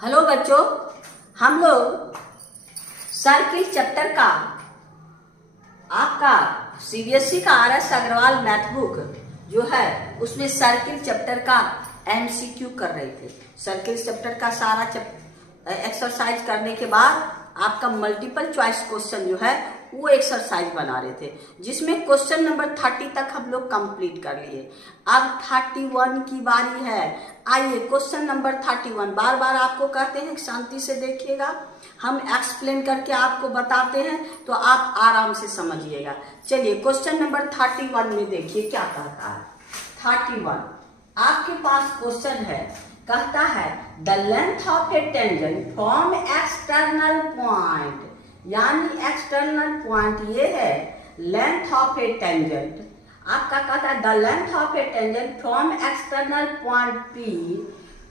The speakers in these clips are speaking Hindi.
हेलो बच्चों, हम लोग सर्किल चैप्टर का आपका सीबीएसई का आर.एस. अग्रवाल मैथ बुक जो है उसमें सर्किल चैप्टर का एमसीक्यू कर रहे थे। सर्किल चैप्टर का सारा एक्सरसाइज करने के बाद आपका मल्टीपल चॉइस क्वेश्चन जो है वो एक्सरसाइज बना रहे थे, जिसमें क्वेश्चन नंबर 30 तक हम लोग कंप्लीट कर लिए। अब 31 की बारी है। आइए क्वेश्चन नंबर 31, बार बार आपको कहते हैं शांति से देखिएगा, हम एक्सप्लेन करके आपको बताते हैं तो आप आराम से समझिएगा। चलिए क्वेश्चन नंबर 31 में देखिए क्या कहता है। 31 आपके पास क्वेश्चन है, कहता है the length of a tangent from external point, यानी एक्सटर्नल पॉइंट ये है लेंथ ऑफ ए टेंजेंट। आपका कहता है the length of a tangent from external point P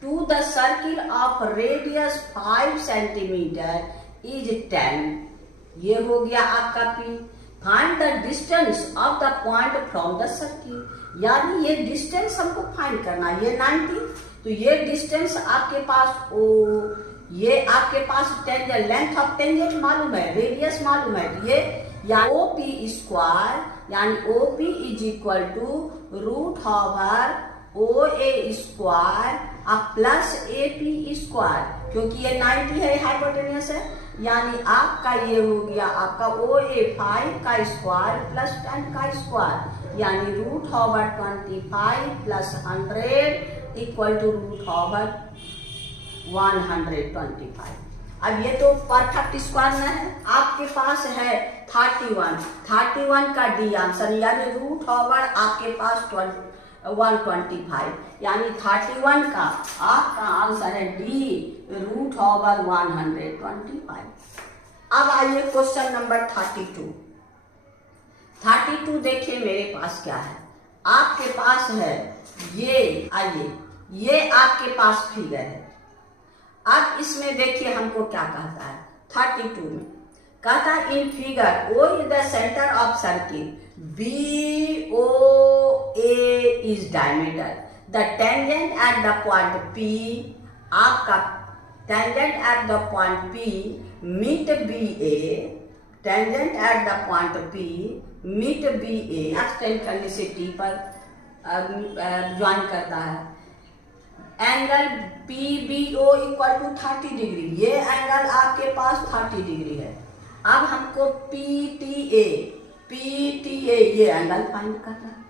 to the circle of radius 5 centimetre is 10। ये हो गया आपका P। Find the distance of the point from the circle, यानी ये डिस्टेंस हमको फाइंड करना है। ये 90, तो ये डिस्टेंस आपके पास O, ये आपके पास टेंजेंट, लेंथ ऑफ टेंजेंट मालूम है, रेडियस मालूम है, ये या OP स्क्वायर, यानी OP is equal to root over OA square plus AP square, क्योंकि ये 90 है, हाइपोटेन्यूस है, यानी आपका ये हो गया आपका OA 5 का स्क्वायर प्लस 10 का स्क्वायर, यानी root over 25 plus 100 equal to root over 125। अब ये तो परफेक्ट स्क्वायर न है, आपके पास है 31 का डी आंसर, यानी रूट ओवर आपके पास 125, यानी 31 का आपका आंसर है डी रूट ओवर 125। अब आइए क्वेश्चन नंबर 32 देखिए मेरे पास क्या है। आपके पास है ये, आइए ये आपके पास फिगर है। अब इसमें देखिए हमको क्या कहता है। 32 में कहता है in figure O is the centre of circle, BOA is diameter, the tangent at the point P, आपका tangent at the point P meet BA, tangent at the point P meet BA, extend करने से T पर ज्वाइन करता है। Angle PBO equal to 30 degree, ये एंगल आपके पास 30 डिग्री है। अब हमको PTA ये एंगल फाइंड करना है।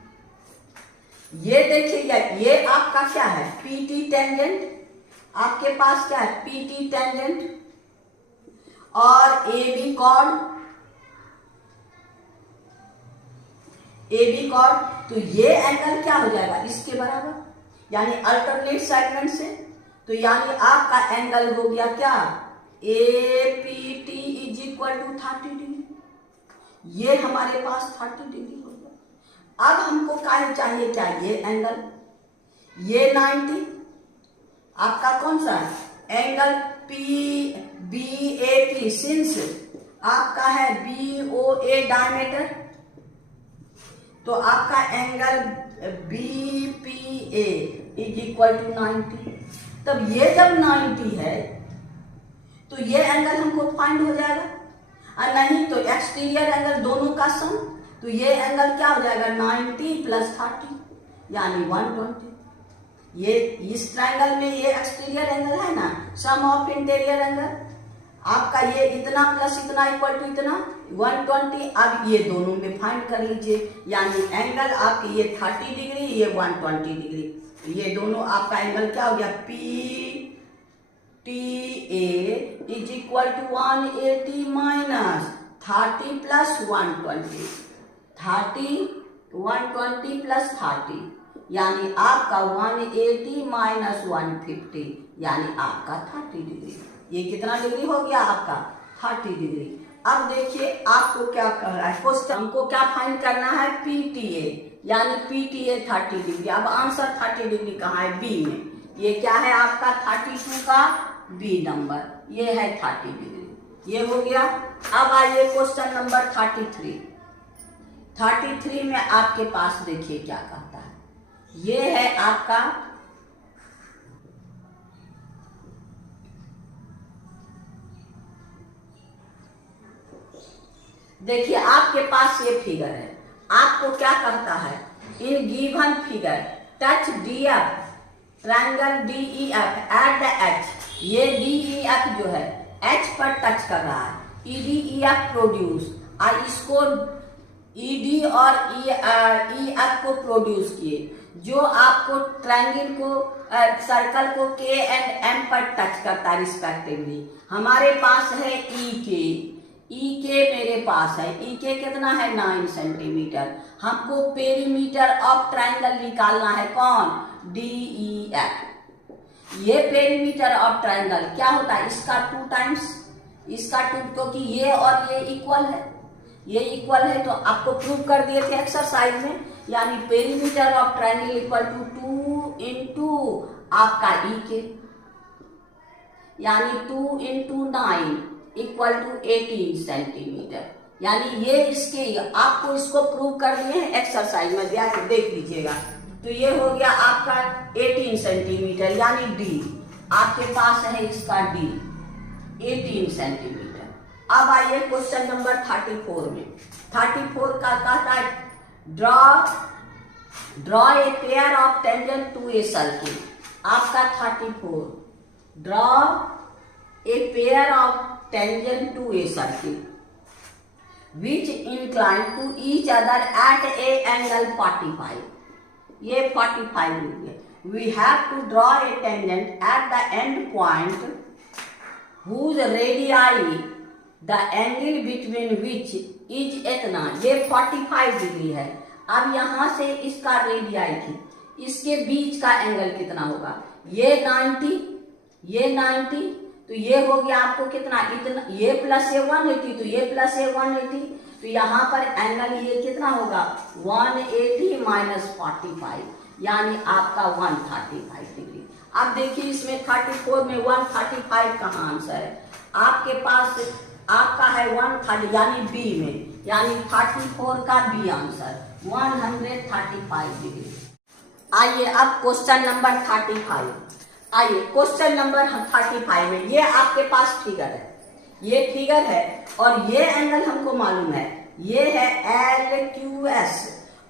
ये देखिए ये आपका क्या है, PT टेंजेंट, आपके पास क्या है PT टेंजेंट और AB कॉर्ड, तो ये एंगल क्या हो जाएगा इसके बराबर, यानी अल्टरनेट सेगमेंट से, तो यानी आपका एंगल हो गया क्या APT is equal to 30 degree. ये हमारे पास 30 डिग्री हो गया। अब हमको क्या चाहिए, क्या ये एंगल, ये 90, आपका कौन सा एंगल BAP, सिंस आपका है BOA डायमीटर, तो आपका angle BPA is equal to 90। तब ये जब 90 है तो ये एंगल हमको फाइंड हो जाएगा, और नहीं तो एक्सटीरियर एंगल दोनों का सम, तो ये एंगल क्या हो जाएगा 90 प्लस 30 यानी 120। ये इस ट्रायंगल में ये एक्सटीरियर एंगल है ना, सम ऑफ इंटीरियर एंगल, आपका ये इतना प्लस इतना इक्वल टू इतना 120। अब ये दोनों में फाइंड कर लीजिए, यानी एंगल आपके ये 30 डिग्री, ये 120 डिग्री, ये दोनों आपका एंगल क्या हो गया PTA is equal to 180 minus 30 plus 120, 120 plus 30, यानी आपका 180 माइनस 150, यानी आपका 30 डिग्री। ये कितना डिग्री हो गया आपका 30 डिग्री। अब देखिए आपको क्या कर रहा है क्वेश्चन, हमको क्या फाइंड करना है PTA, यानी PTA 30 डिग्री। अब आंसर 30 डिग्री कहाँ है, B में, ये क्या है आपका 32 का B नंबर, ये है 30 डिग्री, ये हो गया। अब आइए क्वेश्चन नंबर 33 में आपके पास देखिए क्या कहता है। ये है आपका देखिए आपके पास ये फिगर है, आपको क्या कहता है, in given figure touch D F triangle D E F at the H, ये डी ई एफ जो है एच पर टच कर रहा है, E D E F produce, और इसको ई डी और ई एफ को प्रोड्यूस किए, जो आपको ट्रायंगल को सर्कल को के एंड एम पर टच करता है रिस्पेक्टिवली। हमारे पास है ई के मेरे पास है, ई के कितना है 9 सेंटीमीटर। हमको पेरीमीटर ऑफ ट्रायंगल निकालना है, कौन, डी ई एफ। ये पेरीमीटर ऑफ ट्रायंगल क्या होता है, इसका 2 टाइम्स इसका 2, क्योंकि ये और ये इक्वल है, ये इक्वल है तो आपको प्रूव कर दिए थे एक्सरसाइज में, यानी perimeter of triangle equal to 2 into आपका ई के, यानी 2 इंटू 9 इक्वल टू 18 सेंटीमीटर। यानी ये इसके आपको इसको प्रूव कर दिए हैं एक्सरसाइज में, देख लीजिएगा। तो ये हो गया आपका 18 सेंटीमीटर, यानी डी आपके पास है, इसका डी 18 सेंटीमीटर। अब आइए क्वेश्चन नंबर 34 में। 34 का कहता है draw a pair of tangent to a circle. आपका 34, draw a pair of tangent to a circle which incline to each other at a angle 45, ये 45 हो गया। We have to draw a tangent at the end point whose radii the angle between which is इतना, ये 45 डिग्री है। अब यहां से इसका रेडियाई थी, इसके बीच का एंगल कितना होगा, ये 90, ये 90, तो ये हो गया आपको कितना, इतना, ये प्लस ये 180, तो ये प्लस ये 180, तो यहाँ पर एंगल ये कितना होगा 180 माइनस 45, यानी आपका 135 डिग्री। अब देखिए इसमें 34 में 135 कहाँ आंसर है, आपके पास आपका है 130, यानी बी में, यानी 34 का बी आंसर 135 डिग्री। आइए अब क्वेश्चन नंबर 35, आइए क्वेश्चन नंबर 35 में ये आपके पास फिगर है, ये फिगर है और ये एंगल हमको मालूम है, ये है एल क्यू एस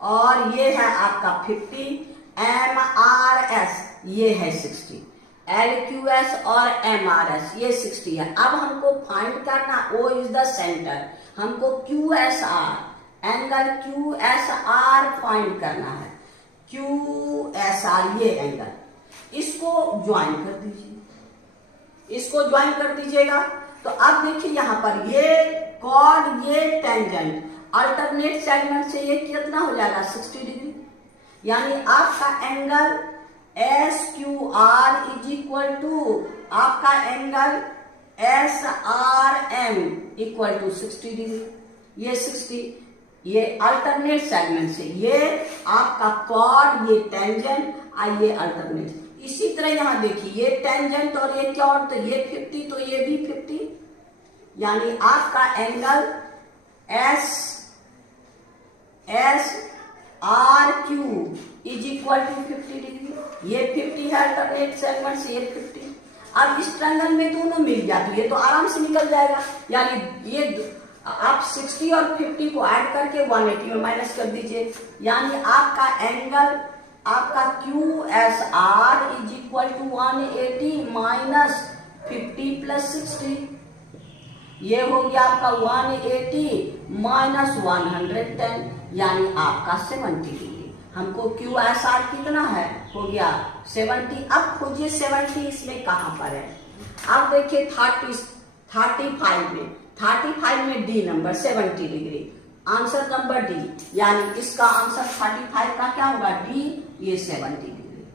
और ये है आपका 50 एम आर एस, ये है 60, एल क्यू एस और एम आर एस ये 60 है। अब हमको फाइंड करना ओ इज द सेंटर, हमको Q S R angle Q S are find करना है, क्यू एस आर ये एंगल, इसको ज्वाइन कर दीजिए, इसको ज्वाइन कर दीजिएगा। तो अब देखिए यहां पर ये कॉर्ड ये टेंजेंट अल्टरनेट सेगमेंट से ये कितना हो जाएगा 60 डिग्री, यानी आपका angle S Q R is equal to आपका angle S R M equal to 60 degree, ये 60, ये अल्टरनेट सेगमेंट से ये आपका कॉर्ड ये टेंजेंट और ये अल्टरनेट। इसी तरह यहां देखिए ये टेंजेंट और ये कॉर्ड, तो ये 50 तो ये भी 50, यानी आपका angle S R Q is equal to 50 degree, ये 50 है अल्टरनेट सेगमेंट से, ये 50। अब इस ट्रायंगल में दोनों मिल गया तो ये तो आराम से निकल जाएगा, यानी ये आप 60 और 50 को ऐड करके 180 में माइनस कर दीजिए, यानी आपका एंगल आपका Q S R is equal to 180 minus 50 plus 60, ये हो गया आपका 180 माइनस 110, यानी आपका 70 डिग्री। हमको क्यू एस आर कितना है, हो गया 70। अब खोजिए 70 इसमें कहां पर है। अब देखिए 35 में D number 70 degree, answer number D, यानी इसका आंसर 35 का क्या होगा डी, ये 70 डिग्री।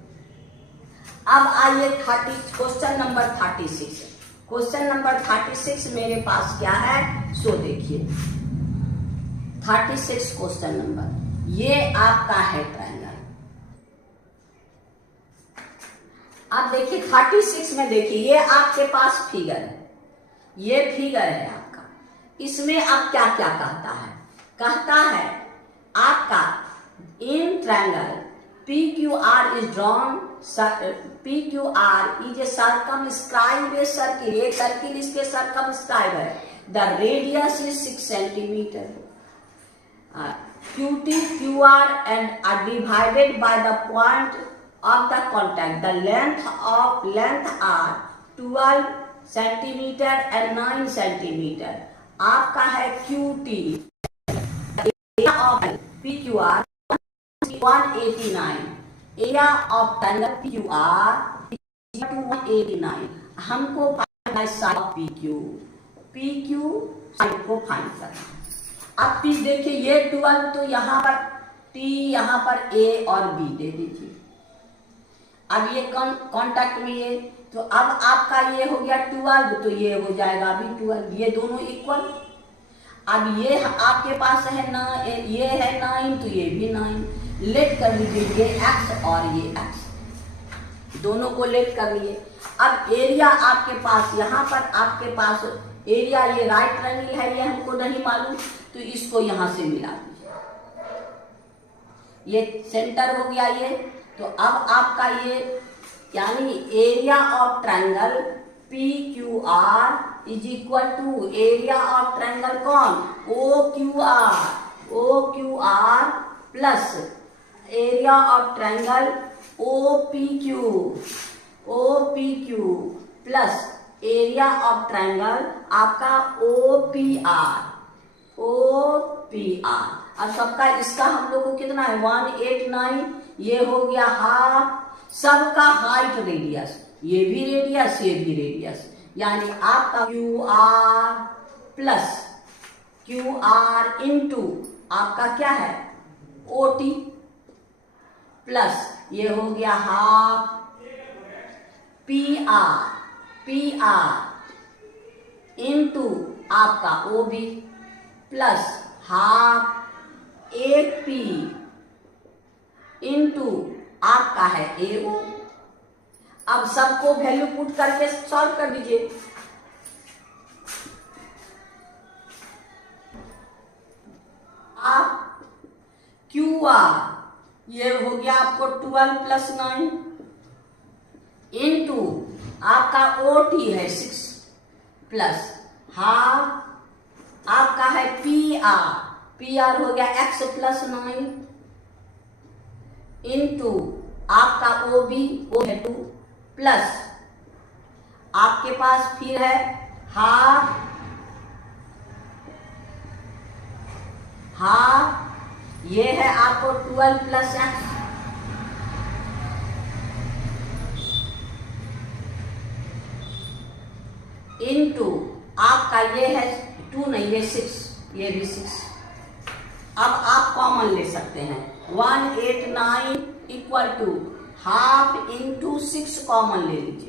अब आइए क्वेश्चन नंबर 36, क्वेश्चन नंबर 36 मेरे पास क्या है सो देखिए 36 क्वेश्चन नंबर, ये आपका है ट्रायंगल। अब देखिए 36 में देखिए ये आपके पास फिगर है, ये फिगर है आपका, इसमें आप क्या क्या कहता है आपका in triangle PQR is drawn, PQR is a circumscribed circle, एक सर्किल इसके circumscribe है, the radius is 6 centimeter. QT, QR and are divided by the point of the contact. The length are 12 centimeter and 9 centimeter. आपका है QT, area of PQR 189, area of triangle PQR 189. हमको फाइंड है साइड PQ साइड को फाइंड करना। अब P देखिए, ये 12 तो यहाँ पर T, यहाँ पर A और B दे दीजिए। अब ये कॉन्टैक्ट में ये, तो अब आपका ये हो गया 12, तो ये हो जाएगा अभी 12, ये दोनों इक्वल। अब ये आपके पास है ना, ये है 9, तो ये भी 9। लेट कर लीजिए ये x और ये x, दोनों को लेट कर लिए। अब एरिया आपके पास, यहाँ पर आपके पास एरिया, ये राइट ट्रायंगल है, ये हमको नहीं मालूम, तो इसको यहाँ से मिला दीजिए। ये सेंटर हो गया ये। तो अब आपका ये यानी area of triangle PQR is equal to area of triangle कौन, OQR plus area of triangle OPQ plus area of triangle आपका OPR। अब सबका इसका हम लोग को कितना है 189, ये हो गया हाफ। सबका हाइट रेडियस, ये भी रेडियस ये भी रेडियस, यानी आपका QR इंटू आपका क्या है OT प्लस ये हो गया हाफ PR इंटू आपका OB plus half AP into आपका है AO। अब सबको वैल्यू पुट करके सॉल्व कर दीजिए। आप QR ये हो गया आपको 12 प्लस 9 इंटू आपका OT है 6 प्लस हाफ आपका है PR हो गया x प्लस 9 इंटू आपका OB है 2 प्लस आपके पास फिर है हाफ ये है आपको 12 प्लस x इंटू आपका ये है 2 नहीं ये 6, ये भी 6। अब आप कॉमन ले सकते हैं 189 equal to half into 6 common ले लीजिए।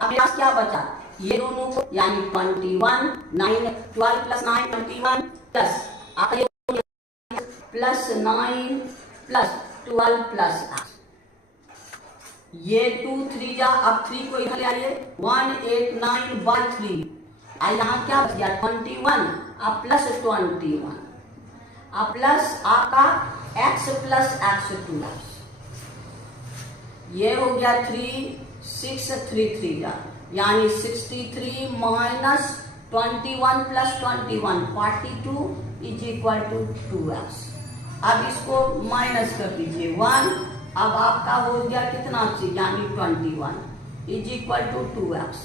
अब यहाँ क्या बचा, ये दोनों को यानी 21 9 12 प्लस 9 21 प्लस आपका प्लस 9 प्लस 12 प्लस ये 2 3 जा, अब 3 को इधर ले आइए 189 बाई 3। यहाँ क्या बच गया 21 अब प्लस 21 अब प्लस आपका x प्लस x 2 ये हो गया 3 6 3 3 जा, यानी 63 minus 21 plus 21 42 is equal to 2x। अब इसको माइनस कर दीजिए 1, अब आपका हो गया कितना यानी 21 इज इक्वल टू 2x।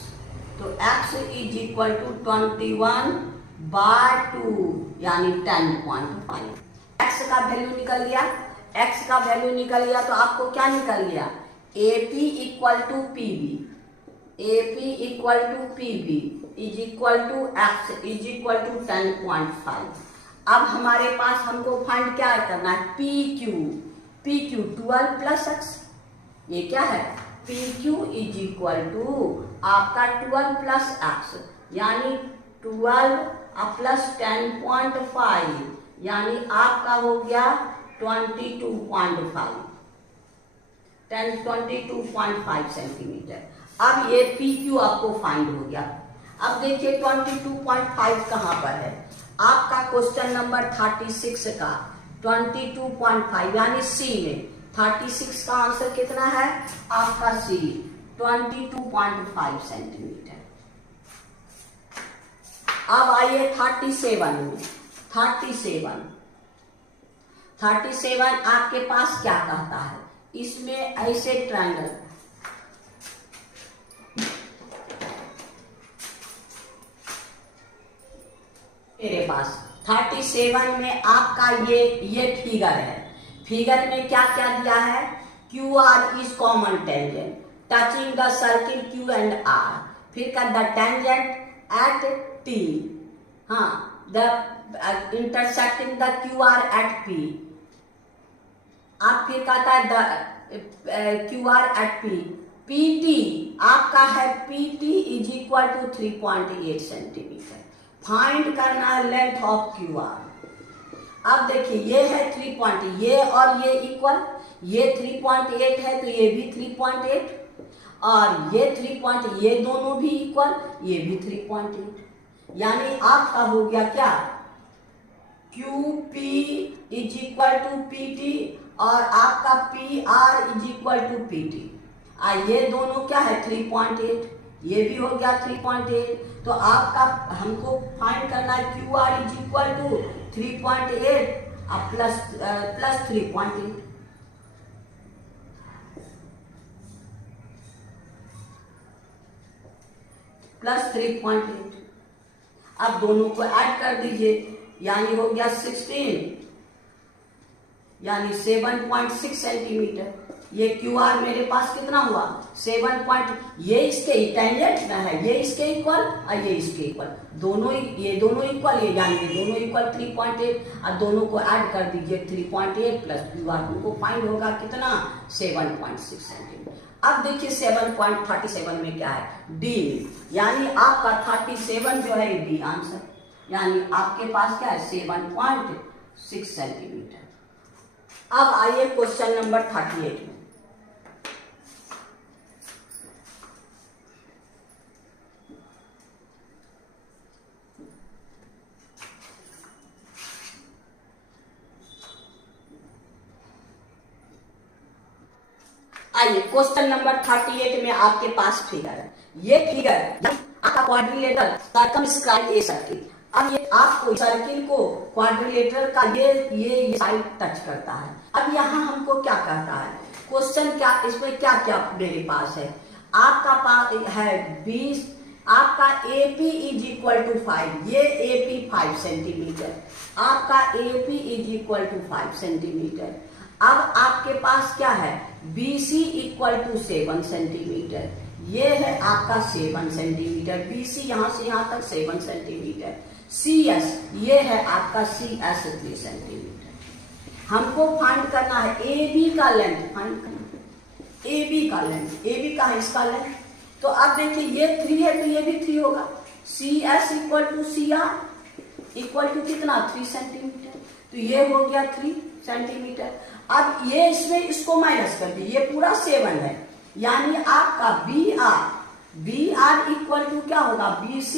तो x is equal to 21 by 2 यानी 10.5। x का वैल्यू निकल गया, x का वैल्यू निकल गया तो आपको क्या निकल गया AP equal to PB is equal to x is equal to 10.5। अब हमारे पास हमको फाइंड क्या करना है PQ 12 प्लस x, ये क्या है PQ इज इक्वल टू आपका 12 प्लस x यानी 12 प्लस 10.5 यानी आपका हो गया 22.5 सेंटीमीटर। अब ये PQ आपको फाइंड हो गया। अब देखिए 22.5 कहाँ पर है, आपका क्वेश्चन नंबर 36 का 22.5 यानी C में 36 का आंसर कितना है आपका C 22.5 सेंटीमीटर। अब आइए 37 में, 37 आपके पास क्या कहता है, इसमें ऐसे ट्रायंगल, मेरे पास 37 में आपका ये फिगर है। फिगर में क्या क्या दिया है, Q R is common tangent touching the circle Q and R, फिर का द टेंजेंट एट टी, हाँ the intersecting the Q R at P, आप फिर कहता है the Q R at P, P T आपका है P T is equal to 3.8 centimetre. Find करना है लेंथ ऑफ क्यू आर। अब देखिए ये है 3. ये और ये इक्वल, ये 3.8 है तो ये भी 3.8, और ये 3. ये दोनों भी इक्वल, ये भी 3.8, यानी आपका हो गया क्या, Q P is equal to P T और आपका P R is equal to P T. ये दोनों क्या है 3.8, ये भी हो गया 3.8, तो आपका हमको फाइंड करना है Q R is equal to 3.8 plus 3.8, plus 3.8। अब दोनों को ऐड कर दीजिए, यानी हो गया 16, यानी 7.6 सेंटीमीटर। ये क्यू आर मेरे पास कितना हुआ 7. ये इसके टेंजेंट में है, ये इसके इक्वल और ये इसके इक्वल, दोनों ये दोनों इक्वल, ये यानी ये दोनों इक्वल 3.8, और दोनों को ऐड कर दीजिए 3.8 प्लस क्यू आर, उनको फाइंड होगा कितना 7.6 सेंटीमीटर। अब देखिए 7.37 में क्या है, डी, यानी आपका 37 जो है डी आंसर, यानी आपके पास क्या है 7.6 सेंटीमीटर। अब आइए क्वेश्चन नंबर 38 में। आइए क्वेश्चन नंबर 38 में आपके पास फिगर है, ये फिगर आपका क्वाड्रिलेटरल सर्कमस्क्राइब ए सर्किल। अब ये आपको सर्किल को क्वाड्रिलेटरल का ये साइड टच करता है। अब यहाँ हमको क्या कहता है क्वेश्चन, क्या इसमें क्या क्या मेरे पास है, आपका पास है 20, आपका AP इज इक्वल टू 5, ये AP 5 सेंटीमीटर, आपका AP is equal to 5 centimetre. अब आपके पास क्या है BC इक्वल टू 7 सेंटीमीटर, ये है आपका 7 सेंटीमीटर, BC यहाँ से यहाँ तक 7 सेंटीमीटर। CS ये है आपका CS 3 सेंटीमीटर। हमको फाइंड करना है AB का लेंथ, फाइंड करना AB का लेंथ, AB का है इसका लेंथ। तो अब देखिए ये 3 है तो ये भी 3 होगा, CS equal to CR equal to कितना 3 सेंटीमीटर, तो ये हो गया 3 सेंटीमीटर। अब ये इसमें इसको माइनस कर दी, ये पूरा 7 है, यानी आपका BR इक्वल टू क्या होगा BC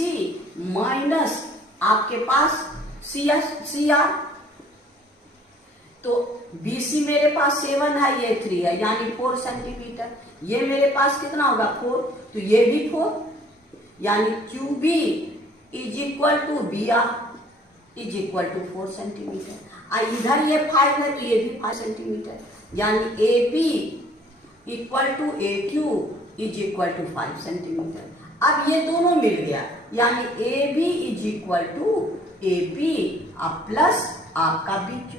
माइनस आपके पास CR। तो BC मेरे पास 7 है, ये 3 है, यानी 4 सेंटीमीटर। ये मेरे पास कितना होगा 4, तो ये भी 4, यानी QB is equal to BR is equal to 4 centimetre. इधर ये 5 है तो ये भी 5 सेंटीमीटर, यानी AP equal to AQ is equal to 5 centimetre. अब ये दोनों मिल गया, यानी AB is equal to AP plus आपका BQ,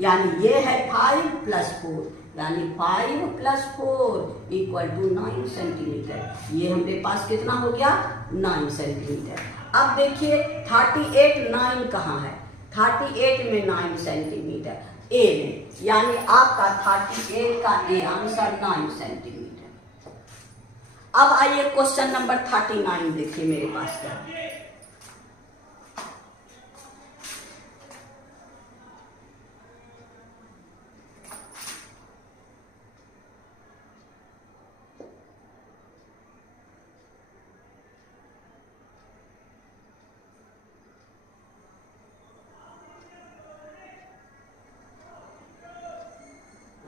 यानी ये है 5 प्लस 4, यानी 5 प्लस 4 इक्वल टू 9 सेंटीमीटर। ये हमारे पास कितना हो गया 9 सेंटीमीटर। अब देखिए 38 9 कहाँ है, 38 में 9 सेंटीमीटर ए में, यानी आपका 38 का ए आंसर 9 सेंटीमीटर। अब आइए क्वेश्चन नंबर 39 देखिए मेरे पास क्या है।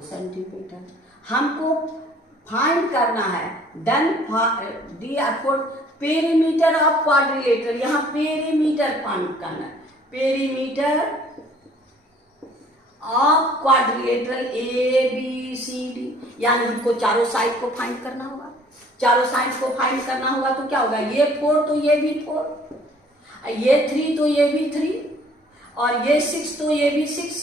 सेंटीमीटर हमको फाइंड करना है, then D for perimeter of quadrilateral, यहाँ पेरीमीटर फाइंड करना है, perimeter of quadrilateral A B C D, यानी हमको चारों साइड को फाइंड करना होगा। चारों साइड को फाइंड करना होगा तो क्या होगा, ये 4 तो ये भी 4, ये 3 तो ये भी 3, और ये 6 तो ये भी 6,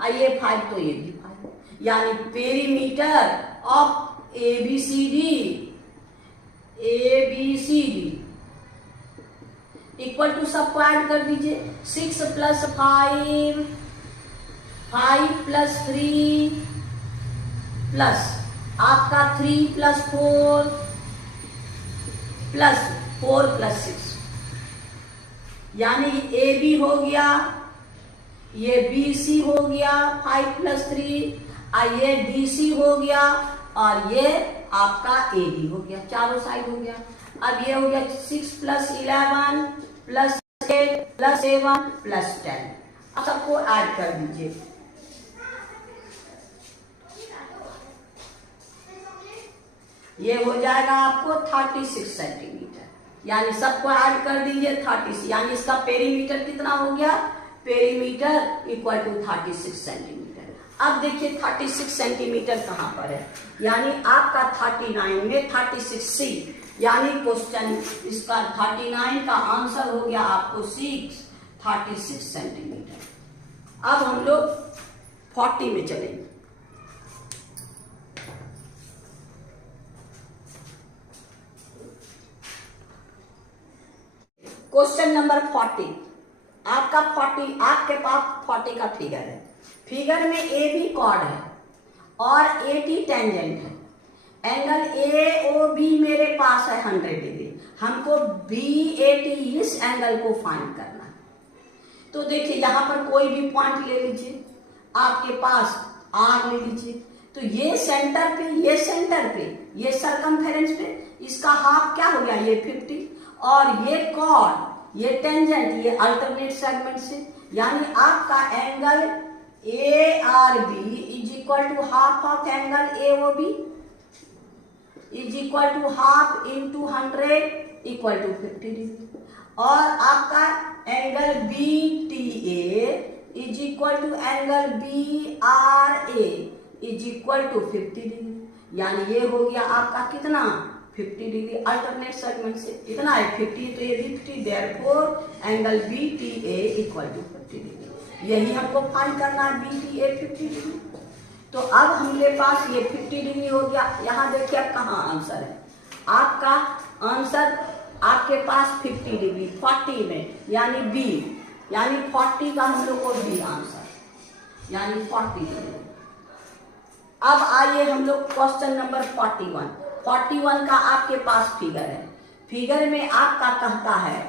और ये 5 तो ये भी 5। यानी perimeter of A B C D equal to, सबको ऐड कर दीजिए, 6 प्लस 5, 5 प्लस 3 प्लस आपका 3 प्लस 4 प्लस 4 प्लस 6, यानी ए बी हो गया, ये बी सी हो गया 5 प्लस 3, और ये डी सी हो गया, और ये आपका ए बी हो गया, चारों साइड हो गया। अब ये हो गया 6 प्लस 11 प्लस 8 प्लस 7 प्लस 10, अब सबको ऐड कर दीजिए। ये हो जाएगा आपको 36 सेंटीमीटर, यानी सबको ऐड कर दीजिए 36, यानी इसका पेरीमीटर कितना हो गया, पेरीमीटर इक्वल टू 36 सेंटीमीटर। अब देखिए 36 सेंटीमीटर कहाँ पर है, यानी आपका 39 में 36 सी, यानी क्वेश्चन इसका 39 का आंसर हो गया आपको 36 सेंटीमीटर। अब हम लोग 40 में चलेंगे। क्वेश्चन नंबर 40, आपका 40, आपके पास 40 का फिगर है। फिगर में ए बी कॉर्ड है और 80 टेंजेंट है। एंगल ए ओ बी मेरे पास है 100 डिग्री, हमको BAT इस एंगल को फाइंड करना है। तो देखिए यहाँ पर कोई भी पॉइंट ले लीजिए, आपके पास R ले लीजिए, तो ये सेंटर पे, ये सेंटर पे, ये सरकमफेरेंस पे, इसका हाफ क्या हो गया, ये 50, और ये कॉर्ड, ये टेंजेंट, ये अल्टरनेट सेगमेंट से, यानी आपका angle ARB is equal to half of angle AOB is equal to half into 100 equal to 50 degree, और आपका angle BTA is equal to angle BRA is equal to 50 degree, यानी ये हो गया आपका कितना, 50 डिग्री अल्टरनेट सेगमेंट से। कितना है 50, तो ये भी 50, therefore angle BTA equal to 50 degree. यही हमको फाइंड करना है, BTA 50 डिग्री। तो अब हमारे पास ये 50 डिग्री हो गया। यहाँ देखिए अब कहाँ आंसर है, आपका आंसर आपके पास 50 डिग्री 40 में, यानी B, यानी 40 का हम लोग को B आंसर, यानी 40 डिग्री। अब आइए हम लोग क्वेश्चन नंबर 41 का आपके पास फिगर है। फिगर में आपका कहता है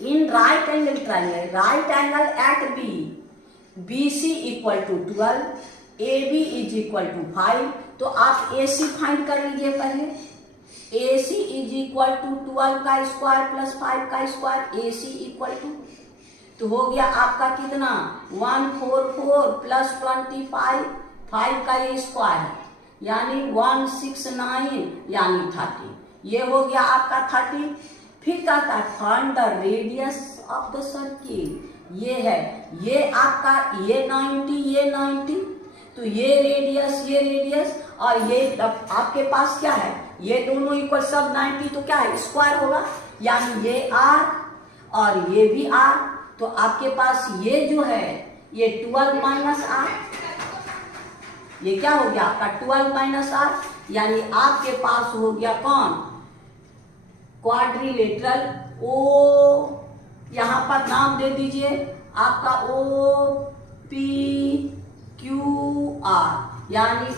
in right angle triangle, right angle at B, BC equal to 12, AB is equal to 5। तो आप AC फाइंड कर लीजिए पहले। AC इज इक्वल टू 12 का स्क्वायर प्लस 5 का स्क्वायर, AC इक्वल टू, तो हो गया आपका कितना 144 प्लस 25, 5 का ये स्क्वायर है, यानी 169, यानी 30। ये हो गया आपका 30। फिर कहता है find the radius of the circle, ये है, ये आपका ये 90, ये 90, तो ये रेडियस और ये आपके पास क्या है, ये दोनों इक्वल, सब 90, तो क्या है स्क्वायर होगा, यानी ये R और ये भी R, तो आपके पास ये जो है ये 12 माइनस R, ये क्या हो गया आपका 12 माइनस R, यानी आपके पास हो गया कौन, क्वाड्रिलेटरल O, यहां पर नाम दे दीजिए आपका OPQR, यानी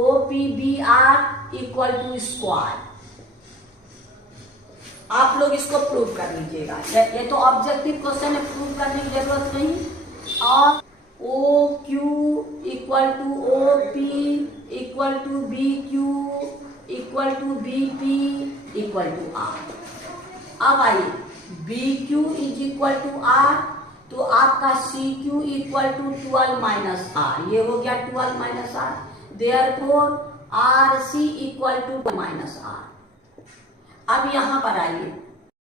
OPBR इक्वल टू स्क्वायर। आप लोग इसको प्रूव कर लीजिएगा, ये तो ऑब्जेक्टिव क्वेश्चन है, प्रूव करने की जरूरत नहीं। और OQ equal to OP equal to BQ equal to BP equal to R। अब आइए BQ is equal to R, तो आपका CQ equal to 12 minus R, ये हो गया 12 minus R, therefore R C equal to minus R. अब यहां पर आइए,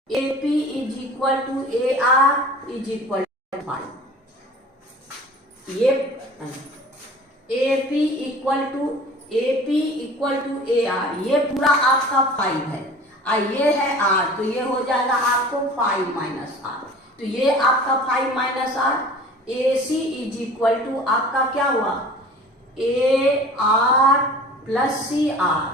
A P is equal to A R is equal to 5। ये A P equal to A R, ये पूरा आपका 5 है और ये है आर, तो ये हो जाएगा आपको 5 माइनस आर। तो ये आपका 5 minus R. A C is equal to आपका क्या हुआ, A R plus C R,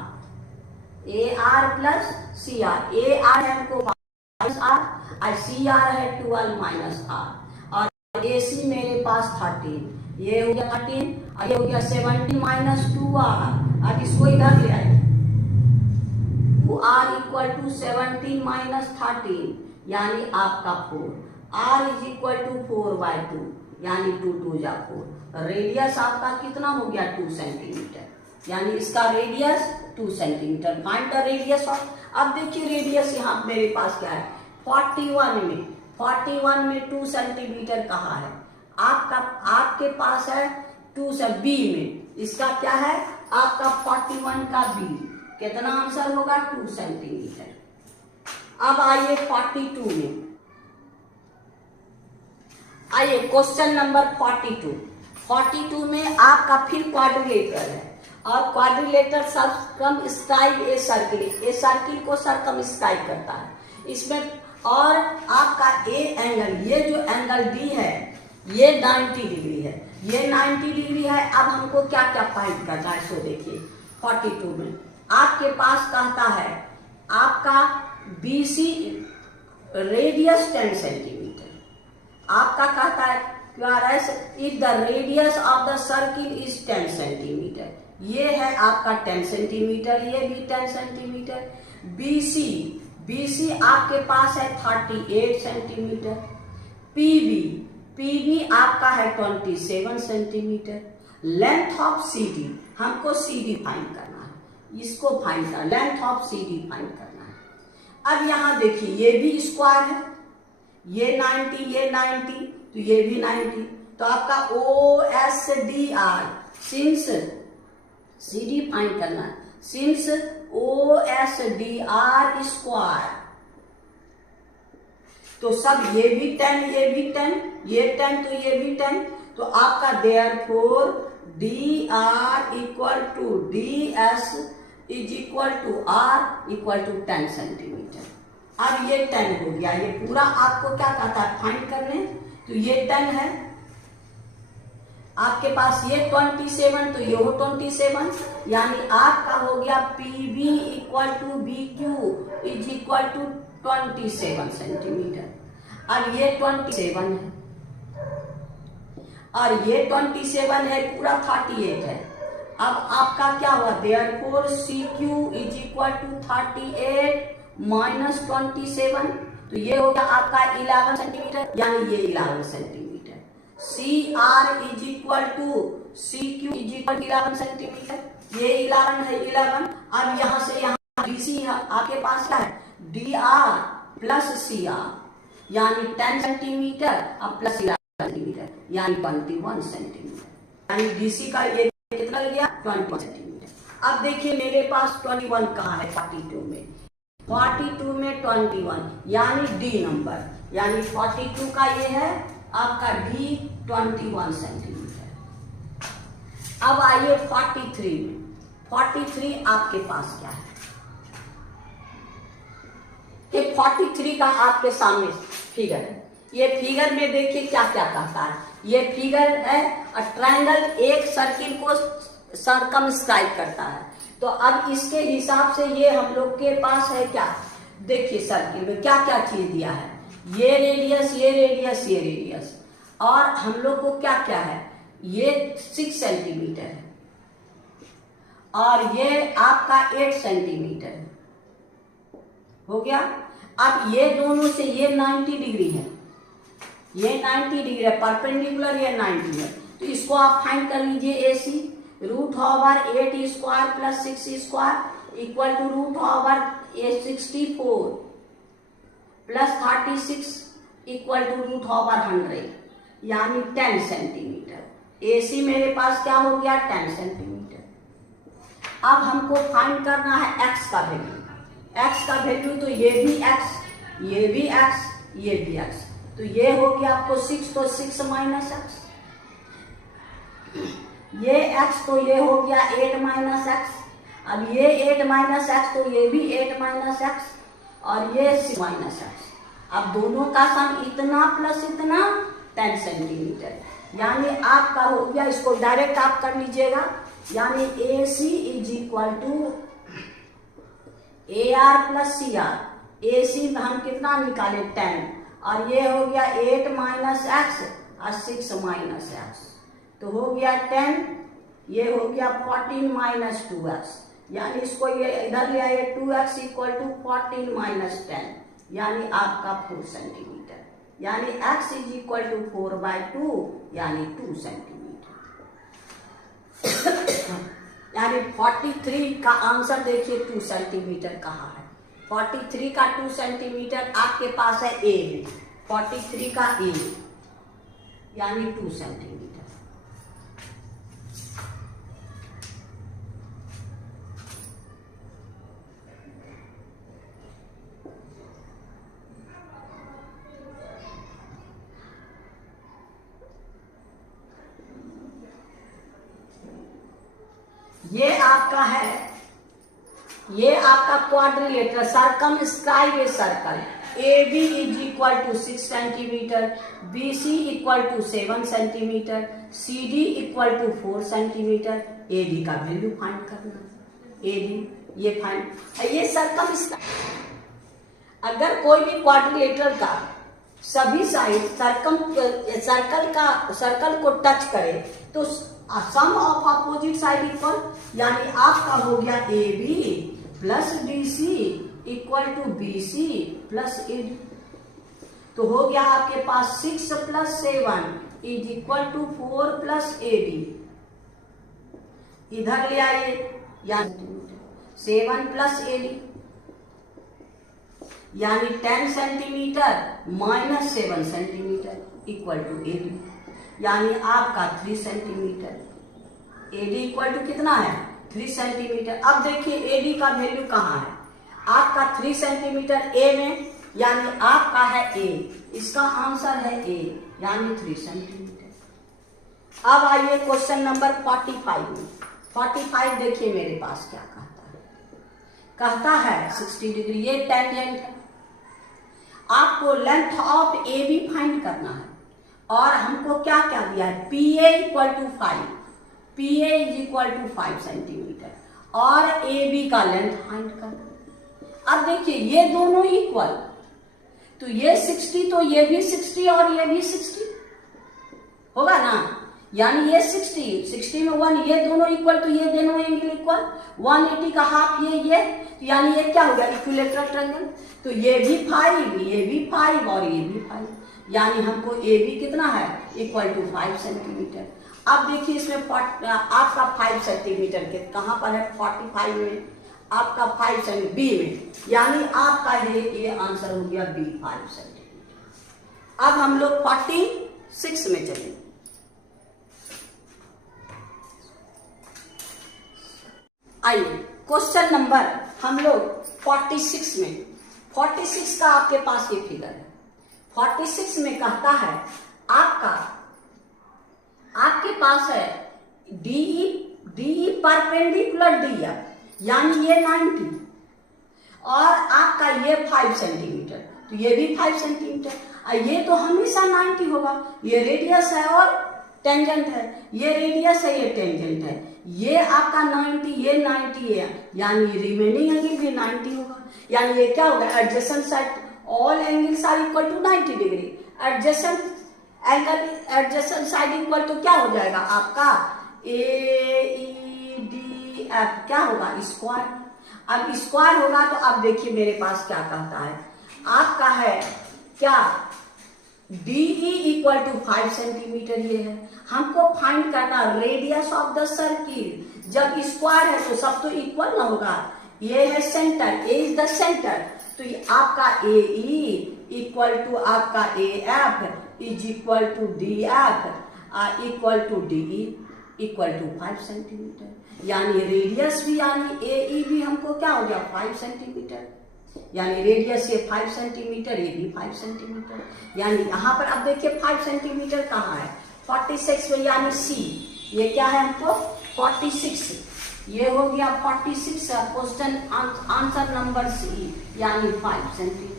A R plus C R. A R है हमको माइनस आर और सी आर है 12 माइनस आर, और ए सी मेरे पास 13, ये हो गया 13 और ये हो गया 17 माइनस 2r। अब इसको इधर ले आए, 2r इक्वल टू 17 माइनस 13 यानी आपका 4, r इज इक्वल टू 4/2 यानी 2 2 जा 4। रेडियस आपका कितना हो गया 2 सेंटीमीटर, यानी इसका radius 2 centimetre. Find the radius of, अब देखिए रेडियस यहाँ मेरे पास क्या है, 41 में 2 सेंटीमीटर कहाँ है, आपके पास है 2 से बी में, इसका क्या है आपका 41 का बी, कितना आंसर होगा 2 सेंटीमीटर। अब आइए 42 में, आइए क्वेश्चन नंबर 42 में आपका फिर क्वाड्रिलेटर है, और क्वाड्रिलेटर सर्कमस्क्राइब ए सर्किल को सर्कमस्क्राइब करता है इसमें, और आपका ए एंगल, ये जो एंगल डी है ये 90 डिग्री है, ये 90 डिग्री है। अब हमको क्या क्या फाइंड करना है, सो देखिए 42 में आपके पास कहता है आपका BC रेडियस 10 सेंटीमीटर, आपका कहता है if the radius of the circle is 10 centimetre, ये है आपका 10 सेंटीमीटर, ये भी 10 सेंटीमीटर। BC आपके पास है 38 सेंटीमीटर। PB आपका है 27 सेंटीमीटर। लेंथ ऑफ CD, हमको CD फाइंड करना है, इसको फाइंड करना, लेंथ ऑफ CD फाइंड करना है। अब यहां देखिए ये भी स्क्वायर है, ये 90, तो ये भी 90, तो आपका OSDR, सिंस CD फाइंड करना है, सिंस OSDR स्क्वायर, तो सब ये भी 10, ये भी 10, ये 10 तो ये भी 10, तो आपका therefore DR equal to DS is equal to R equal to 10 centimetre. अब ये 10 हो गया, ये पूरा आपको क्या कहता है फाइंड करने, तो ये 10 है आपके पास, ये 27 तो ये हो 27, यानी आपका हो गया PB equal to BQ is equal to 27 centimetre. अब ये 27 है और ये 27 है, पूरा 38 है। अब आपका क्या हुआ, therefore CQ is equal to 38 minus 27, तो ये हो गया आपका 11 सेंटीमीटर, यानी ये 11 centimetre. CR is equal to CQ is equal 11 centimetre, ये 11 है 11। अब यहां से यहां DC आपके पास क्या है, DR प्लस CR यानी 10 सेंटीमीटर अब प्लस 11 सेंटीमीटर यानी 21 सेंटीमीटर, यानी DC का ये कितना लग गया 21 सेंटीमीटर। अब देखिए मेरे पास 21 कहाँ है 42 में, 42 में 21 यानी D नंबर, यानी 42 का ये है आपका D 21 सेंटीमीटर। अब आइए 43 में, 43 आपके पास क्या है, कि 43 का आपके सामने फिगर है, ये फिगर में देखिए क्या क्या कहता है। ये फिगर है ट्रायंगल एक सर्किल को सर्कमस्क्राइब करता है, तो अब इसके हिसाब से ये हम लोग के पास है क्या, देखिए सर्किल में क्या क्या चीज दिया है, ये रेडियस, ये रेडियस, ये रेडियस, और हम लोग को क्या क्या है, ये 6 सेंटीमीटर है और ये आपका 8 सेंटीमीटर है, हो गया। अब ये दोनों से ये 90 डिग्री है, ये 90 डिग्री है परपेंडिकुलर, ये 90 है, तो इसको आप फाइंड कर लीजिए। AC √8 square plus 6 square equal to √64 plus 36 equal to √100 यानी 10 सेंटीमीटर। AC मेरे पास क्या हो गया 10 सेंटीमीटर। अब हमको फाइंड करना है x का वैल्यू। x का वैल्यू तो ये भी x, ये भी x, ये भी x, तो ये हो गया आपको 6, तो 6 माइनस x, ये x तो ये हो गया 8 माइनस x, अब ये 8 माइनस x तो ये भी 8 माइनस x, और ये 6 माइनस x। अब दोनों का सम इतना प्लस इतना 10 सेंटीमीटर, यानी आपका हो गया, इसको डायरेक्ट आप कर लीजिएगा, यानी AC is equal to AR plus CR। AC में हम कितना निकाले 10, और ये हो गया 8 माइनस एक्स और 6 माइनस एक्स, तो हो गया 10, ये हो गया 14 माइनस 2x, यानी इसको ये इधर ले आए 2x इक्वल टू 14 माइनस 10, यानी आपका 4 सेंटीमीटर, यानी x इज इक्वल टू 4/2, यानी 2 सेंटीमीटर। यानी 43 का आंसर देखिए 2 सेंटीमीटर कहाँ है। 43 का 2 सेंटीमीटर आपके पास है ए में, 43 का ए यानी 2 सेंटीमीटर। ये आपका है, ये आपका quadrilateral circumscribe a circle, AB is equal to 6 centimetre, BC equal to 7 centimetre, CD equal to 4 centimetre. AD का वैल्यू फाइंड करना, AD ये फाइंड, ये सर्कमस्क्राइब, अगर कोई भी क्वाड्रिलेटरल का सभी साइड सर्कल को टच करे तो sum of opposite side equal, यानी आपका हो गया AB plus BC equal to BC plus AD, तो हो गया आपके पास 6 plus 7 is equal to 4 plus AD, इधर ले आइए, यानी 7 प्लस AD यानी 10 centimetre minus 7 centimetre equal to AD, यानी आपका 3 सेंटीमीटर। AD इक्वल टू कितना है 3 सेंटीमीटर। अब देखिए AD का वैल्यू कहाँ है, आपका 3 सेंटीमीटर A में, यानी आपका है A, इसका आंसर है A, यानी 3 सेंटीमीटर। अब आइए क्वेश्चन नंबर 45 में। 45 देखिए मेरे पास क्या कहता है, कहता है 60 डिग्री, ये टेंजेंट है, आपको लेंथ ऑफ AB फाइंड करना है, और हमको क्या क्या दिया है, PA equal to 5, PA is equal to 5 centimetre, और AB का लेंथ फाइंड करना। अब देखिए ये दोनों इक्वल, तो ये 60 तो ये भी 60 और ये भी 60 होगा ना, यानी ये 60 में 1, ये दोनों इक्वल, तो ये दोनों एंगल इक्वल, 180 का हाफ ये, तो यानी ये क्या हो गया इक्विलेटरल ट्रायंगल, तो ये भी 5, ये भी 5 और ये भी 5, यानी हमको AB कितना है इक्वल टू 5 सेंटीमीटर। अब देखिए इसमें आपका 5 सेंटीमीटर के कहाँ पर है, 45 में, आपका 5 सेंटीमीटर B में, यानी आपका ये आंसर हो गया B 5 सेंटीमीटर। अब हम लोग 46 में चलेंगे। आइए क्वेश्चन नंबर हम लोग 46 में, 46 का आपके पास ये फिगर है। 46 में कहता है आपके पास है DE परपेंडिकुलर DF, यानी ये 90, और आपका ये 5 सेंटीमीटर, तो ये भी 5 सेंटीमीटर, ये तो हमेशा 90 होगा, ये रेडियस है और टेंजेंट है, ये रेडियस है ये टेंजेंट है, ये आपका 90, ये 90 है, यानी रिमेनिंग एंगल भी 90 होगा, यानी ये क्या होगा adjacent side, all angles are equal to 90 degree, adjacent side equal तो क्या हो जाएगा आपका AEDF, क्या होगा स्क्वायर। अब स्क्वायर होगा तो अब देखिए मेरे पास क्या कहता है, आपका है क्या DE इक्वल टू 5 सेंटीमीटर, ये है, हमको फाइंड करना रेडियस ऑफ द सर्किल। जब स्क्वायर है तो सब तो इक्वल ना होगा, ये है centre, A is the centre, तो ये आपका AE इक्वल टू आपका AF is equal to DF equal to DE equal to 5 centimetre, यानी रेडियस भी यानी ए भी हमको क्या हो गया 5 सेंटीमीटर, यानी रेडियस ये 5 सेंटीमीटर, ये भी 5 सेंटीमीटर। यानी यहाँ पर अब देखिए 5 सेंटीमीटर कहाँ है 46 में, यानी सी ये क्या है हमको 46, ये हो गया 46 क्वेश्चन आंसर नंबर सी यानी 5 सेंटीमीटर।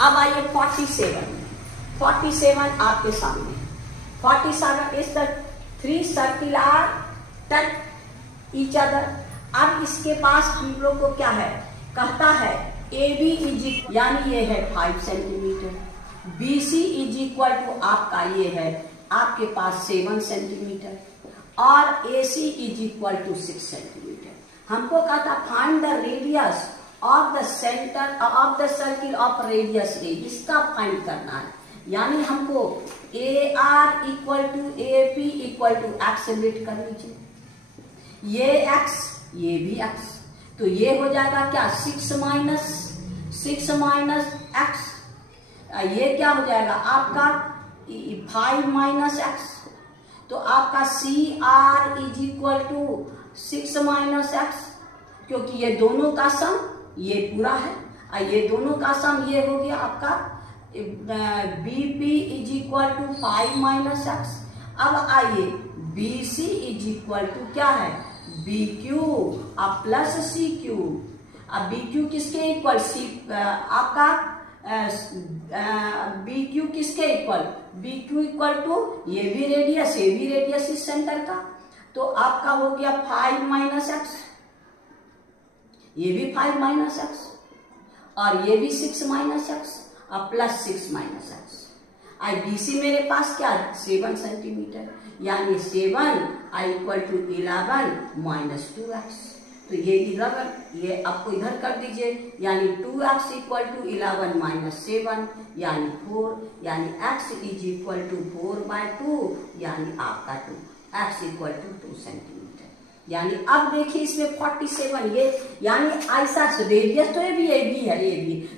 अब आइए 47 आपके सामने। 47 is the 3 circle are touch each other. अब इसके पास हम लोग को क्या है, कहता है ए बी इज इक्वल, यानी ये है 5 centimetre, B C is equal to आपका ये है आपके पास 7 सेंटीमीटर, और A C is equal to 6 centimetre. हमको कहता find the radius of the centre of the circle of radius A, इसका फाइंड करना है। यानी हमको A R equal to A P equal to X separate कर लीजिए, ये एक्स ये भी एक्स, तो ये हो जाएगा क्या 6 माइनस एक्स, ये क्या हो जाएगा आपका 5 माइनस एक्स, तो आपका C R is equal to 6 minus X, क्योंकि ये दोनों का सम ये पूरा है, ये दोनों का सम ये हो गया आपका B P is equal to 5 minus X. अब आइए B C is equal to क्या है बी क्यू अब प्लस सी क्यू। अब बी क्यू किसके इक्वल, सी आपका बी क्यू किसके equal, B Q equal to ये भी रेडियस इस सेंटर का, तो आपका हो गया 5 माइनस एक्स, ये भी 5 माइनस एक्स, और ये भी 6 माइनस एक्स और प्लस 6 माइनस एक्स। आई बी सी मेरे पास क्या 7 सेंटीमीटर, यानी 7 I equal to 11 minus 2x, तो ये 11 ये आपको इधर कर दीजिए, यानी 2x इक्वल टू 11 माइनस 7 यानी 4, यानी x इज इक्वल टू 4/2 यानी आपका 2, x इक्वल टू 2 सेंटीमीटर। यानी अब देखिए इसमें 47 ये यानी ऐसा रेडियस तो ये भी है,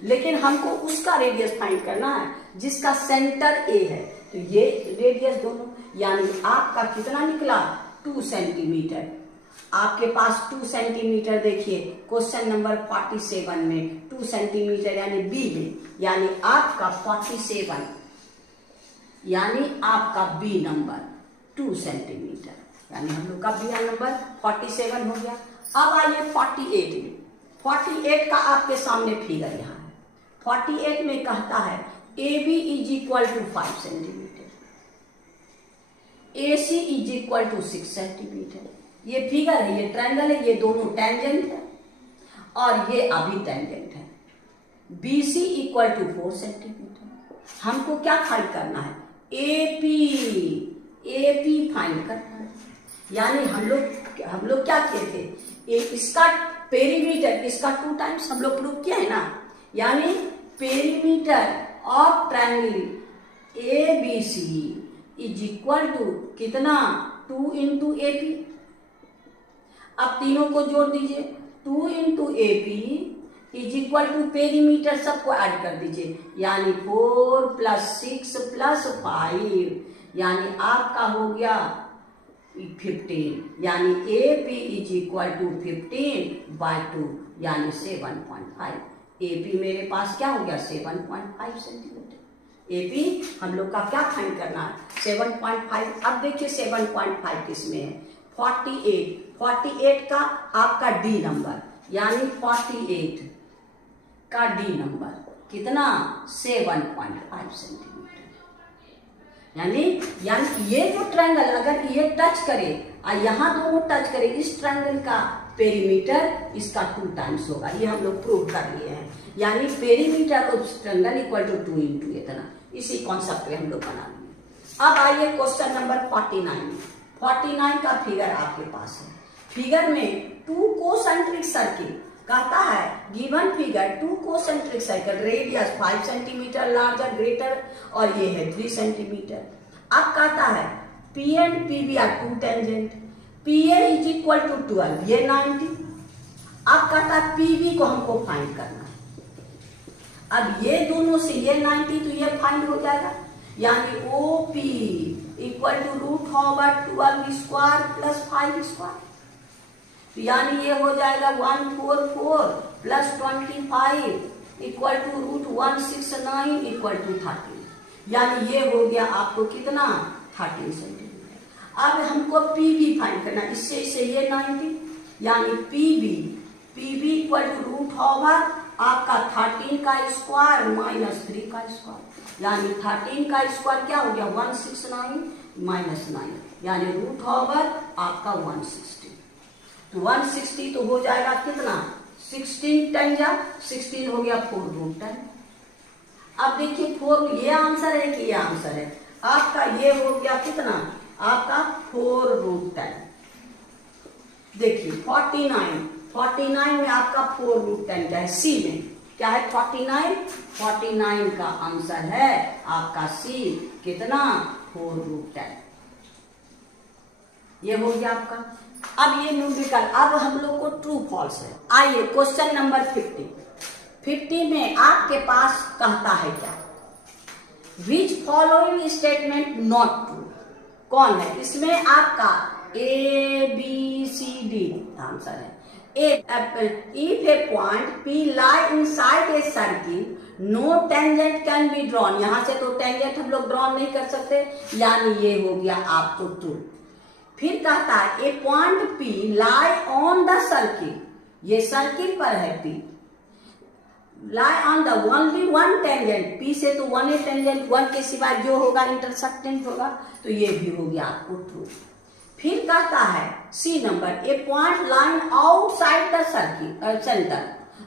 लेकिन हमको उसका रेडियस फाइंड करना है जिसका सेंटर ए है, तो ये रेडियस दोनों, यानी आपका कितना निकला 2 सेंटीमीटर। आपके पास 2 सेंटीमीटर देखिए क्वेश्चन नंबर 47 में 2 सेंटीमीटर यानी बी में, यानी आपका 47 यानी आपका बी नंबर 2 सेंटीमीटर, यानी हम लोग का बी नंबर 47 हो गया। अब आइए 48 में। 48 का आपके सामने फिगर यहाँ है। 48 में कहता है A B is equal to 5 centimetre, A C is equal to 6 centimetre. ये फिगर है, ये ट्रायंगल है, ये दोनों टेंजेंट है और ये अभी टेंजेंट है। B C equal to 4 centimetre. हमको क्या फाइंड करना है ए पी फाइंड करना है, यानी हम लोग क्या किए थे इसका पेरीमीटर इसका 2 टाइम्स हम लोग प्रूव किया है ना, यानी perimeter of triangle A B C is equal to कितना 2 इंटू ए पी। अब तीनों को जोड़ दीजिए, 2 into A P is equal to perimeter सबको ऐड कर दीजिए, यानी 4 प्लस 6 प्लस 5 यानी आपका हो गया 15, यानी A P is equal to 15/2 यानी 7.5। ए पी मेरे पास क्या हो गया 7.5 सेंटीमीटर। ए पी हम लोग का क्या फाइंड करना है 7.5। अब देखिए 7.5 किसमें है 48 का आपका डी नंबर, यानी 48 का डी नंबर कितना 7.5 सेंटीमीटर। यानी ये जो ट्रायंगल अगर ये टच करे और यहाँ दोनों टच करे, इस ट्रायंगल का पेरीमीटर इसका 2 टाइम्स होगा, ये हम लोग प्रूव कर लिए हैं। यानी perimeter of triangle equal to 2 into इतना, इसी कॉन्सेप्ट पे हम लोग बना लिए। अब आइए क्वेश्चन नंबर 49 का फिगर आपके पास है। फिगर में 2 कोसेंट्रिक सर्किल कहता है given figure 2 concentric circle radius 5 centimetre larger greater और ये है 3 सेंटीमीटर। अब कहता है P and P B are 2 tangent, P A is equal to 12 ये 90। अब कहता है पी बी को हमको फाइंड करना है। अब ये दोनों से ये 90 तो ये फाइंड हो जाएगा, यानी OP equal to root over 12 square plus 5 square, यानी ये हो जाएगा 144 plus 25 equal to root 169 equal to 13, यानी ये हो गया आपको कितना 13 सेंटीमीटर। अब हमको PB फाइंड करना, इससे ये 90, यानी PB equal to root over आपका 13 का स्क्वायर माइनस 3 का स्क्वायर, यानी 13 का स्क्वायर क्या हो गया 169 माइनस 9, यानी रूट ओवर आपका 160, तो 160 तो हो जाएगा कितना 16 10 जा 16 हो गया 4 रूट 10। अब देखिए 4 ये आंसर है कि ये आंसर है आपका, ये हो गया कितना आपका 4 रूट 10। देखिए 49 में आपका 4 रूट 10 क्या है, सी में क्या है 49 का आंसर है आपका सी, कितना 4 रूट 10, ये हो गया आपका। अब ये न्यूमेरिकल, अब हम लोग को ट्रू फॉल्स है। आइए क्वेश्चन नंबर 50 में आपके पास कहता है क्या, which following statement not true, कौन है इसमें आपका ABCD आंसर है। If a point P lie inside a circle, no tangent can be drawn, यहां से तो टेंजेंट हम लोग ड्रॉ नहीं कर सकते, यानी ये हो गया आपको ट्रू। फिर कहता है a point P lie on the circle, ये सर्किल पर है P, lie on the only one tangent, P से तो वन है टेंजेंट, वन के सिवा जो होगा इंटरसेक्टेंट होगा, तो ये भी हो गया आपको ट्रू। फिर कहता है C number a point line outside the circle centre,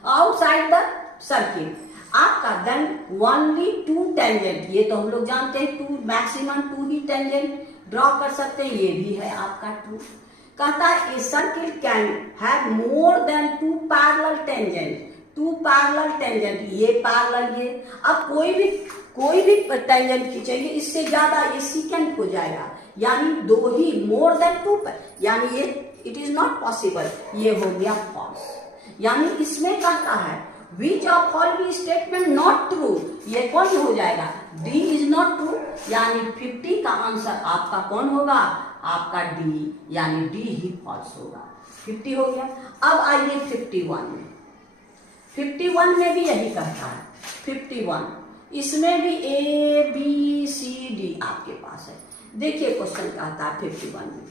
outside the circle आपका देन ओनली 2 टेंजेंट, ये तो हम लोग जानते हैं 2 मैक्सिमम 2 ही टेंजेंट ड्रॉ कर सकते हैं, ये भी है आपका ट्रू। कहता है a circle can have more than 2 parallel tangent, 2 parallel tangent, ये पैरेलल ये, अब कोई भी टेंजेंट खींचेंगे इससे ज्यादा ये सीकेंट हो जाएगा, यानी 2 ही, मोर देन 2 पर, यानी ये इट इज नॉट पॉसिबल, ये हो गया फॉल्स। यानी इसमें कहता है which of following statement not true, ये कौन हो जाएगा डी इज नॉट ट्रू, यानी 50 का आंसर आपका कौन होगा आपका डी, यानी डी ही फॉल्स होगा। 50 हो गया। अब आइए 51 में भी यही कहता है 51, इसमें भी ABCD आपके पास है। देखिए क्वेश्चन कहता है 51 में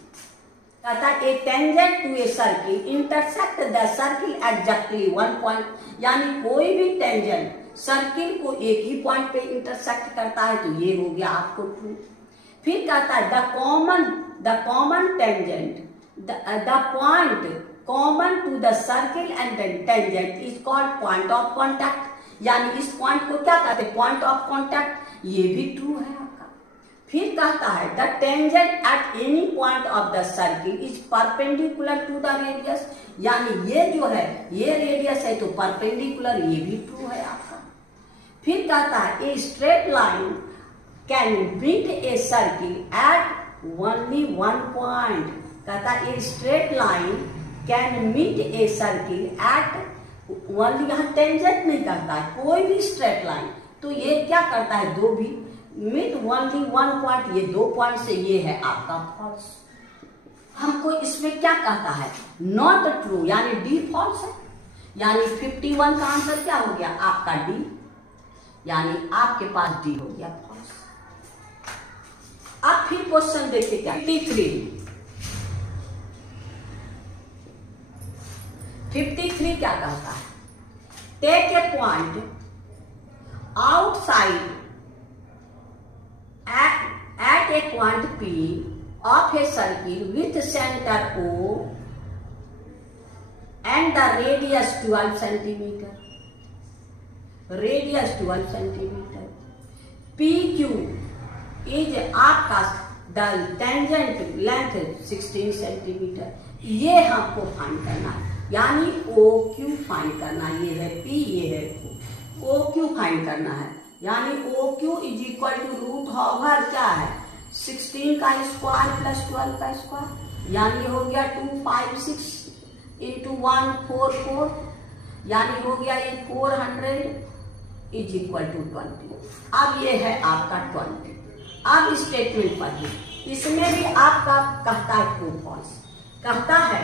कहता है a tangent to a circle intersect the circle exactly 1 point, यानी कोई भी टेंजेंट सर्किल को एक ही पॉइंट पे इंटरसेक्ट करता है, तो ये हो गया आपको ट्रू। फिर कहता है the common tangent the point common to the circle and tangent is called point of contact, यानी इस पॉइंट को क्या कहते हैं पॉइंट ऑफ कॉन्टैक्ट, ये भी ट्रू है आपका। फिर कहता है the tangent at any point of the circle is perpendicular to the radius, यानी ये जो है ये रेडियस है तो परपेंडिकुलर, ये भी ट्रू है आपका। फिर कहता है a straight line can meet a circle at only 1 point, कहता है a straight line can meet a circle at only, यहाँ टेंजेंट नहीं करता है कोई भी स्ट्रेट लाइन, तो ये क्या करता है 2 भी मीट ओनली 1 पॉइंट, ये 2 पॉइंट से ये है आपका फॉल्स। हमको इसमें क्या कहता है नॉट ट्रू, यानी डी फॉल्स है, यानी 51 का आंसर क्या हो गया आपका डी, यानी आपके पास डी हो गया फॉल्स। अब फिर क्वेश्चन देखिए क्या 53 क्या कहता है take a point outside at a point P of a circle with center O and the radius 12 centimeter. Radius 12 centimeter. PQ is आपका the tangent length 16 centimeter. ये हमको फाइंड करना है, यानी OQ फाइंड करना है, ये है P ये है OQ फाइंड करना है, यानी OQ is equal to root over क्या है 16 का स्क्वायर प्लस 12 का स्क्वायर, यानी हो गया 256 इंटू 144, यानी हो गया ये 400 इज इक्वल टू 20। अब ये है आपका 20, अब स्टेटमेंट पढ़िए, इसमें भी आपका कहता है ट्रू फॉल्स, कहता है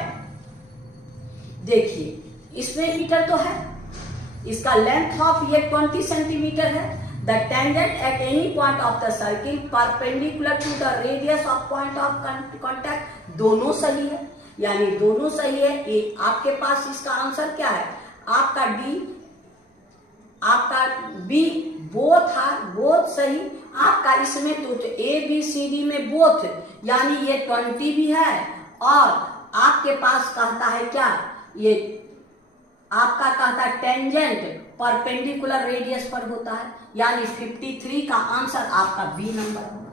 देखिए इसमें मीटर तो है, इसका लेंथ ऑफ ये 20 सेंटीमीटर है। The tangent at any point of the circle perpendicular to the radius of point of contact, दोनों सही है, यानी दोनों सही है। ये आपके पास इसका आंसर क्या है, आपका डी, आपका बी, बोथ सही। आपका इसमें तो ए बी सी डी में बोथ, यानी ये 20 भी है, और आपके पास कहता है क्या, ये आपका कहता है टेंजेंट परपेंडिकुलर रेडियस पर होता है, यानी 53 का आंसर आपका बी नंबर होगा।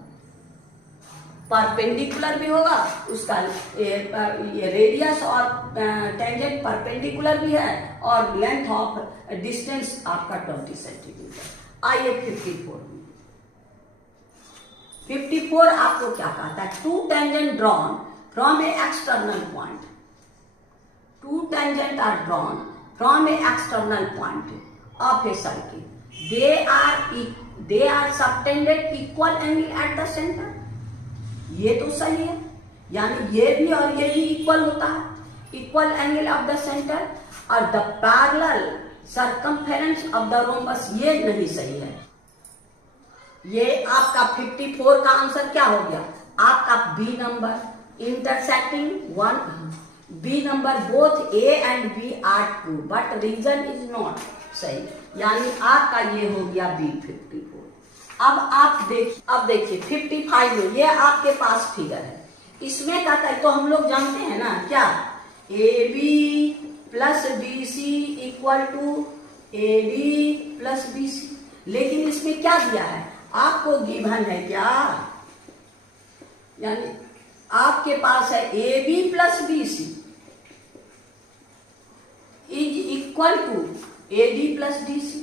परपेंडिकुलर भी होगा उसका, ये रेडियस और टेंजेंट परपेंडिकुलर भी है, और लेंथ ऑफ डिस्टेंस आपका 20 सेंटीमीटर। आइए 54 आपको क्या कहता है, two tangent drawn from a external point, two tangent are drawn from a external point of a circle, they are subtended equal angle at the center, ये तो सही है, यानी ये भी और ये भी इक्वल होता है, equal angle of the centre. और the parallel circumference of the rhombus, ये नहीं सही है। ये आपका 54 का आंसर क्या हो गया, आपका B number, intersecting one, B number both A and B are true but reason is not सही, यानी आपका ये हो गया बी 54। अब आप देखिए 55 में ये आपके पास फिगर है, इसमें कहता है, तो हम लोग जानते हैं ना क्या, A B plus B C equal to A D plus B C, लेकिन इसमें क्या दिया है, आपको गिवन है क्या, यानी आपके पास है A B plus B C is equal to A D plus D C,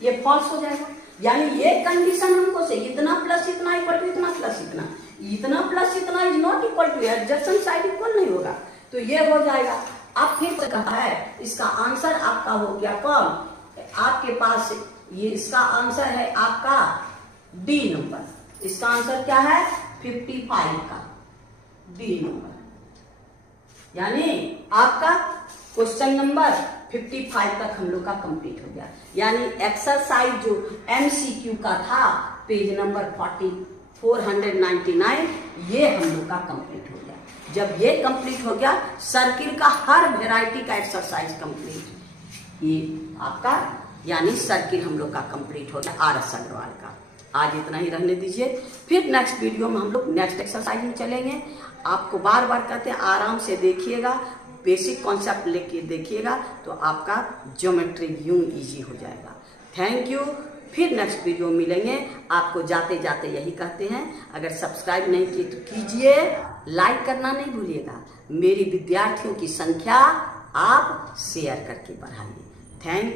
ये फॉल्स हो जाएगा, यानी ये कंडीशन हमको से इतना प्लस इतना इक्वल टू इतना प्लस इतना, इतना प्लस इतना is not equal to, adjacent side equal नहीं होगा, तो ये हो जाएगा। अब फिर से कहा है, इसका आंसर आपका हो गया कौन, आपके पास ये इसका आंसर है आपका डी नंबर, इसका आंसर क्या है 55 का डी नंबर, यानी आपका क्वेश्चन नंबर 55 तक हम लोग का कंप्लीट हो गया, यानी एक्सरसाइज जो MCQ का था पेज नंबर 499 ये हम लोग का कंप्लीट हो गया। जब ये कंप्लीट हो गया, सर्किल का हर वेराइटी का एक्सरसाइज कंप्लीट, ये आपका यानी सर्किल हम लोग का कंप्लीट हो गया RS अग्रवाल का। आज इतना ही रहने दीजिए, फिर नेक्स्ट वीडियो में हम लोग नेक्स्ट एक्सरसाइज में चलेंगे। आपको बार बार कहते हैं आराम से देखिएगा, बेसिक कॉन्सेप्ट लेके देखिएगा, तो आपका ज्योमेट्री यूं इजी हो जाएगा। थैंक यू, फिर नेक्स्ट वीडियो मिलेंगे। आपको जाते जाते यही कहते हैं, अगर सब्सक्राइब नहीं किए तो कीजिए, लाइक करना नहीं भूलिएगा, मेरी विद्यार्थियों की संख्या आप शेयर करके बढ़ाइए। थैंक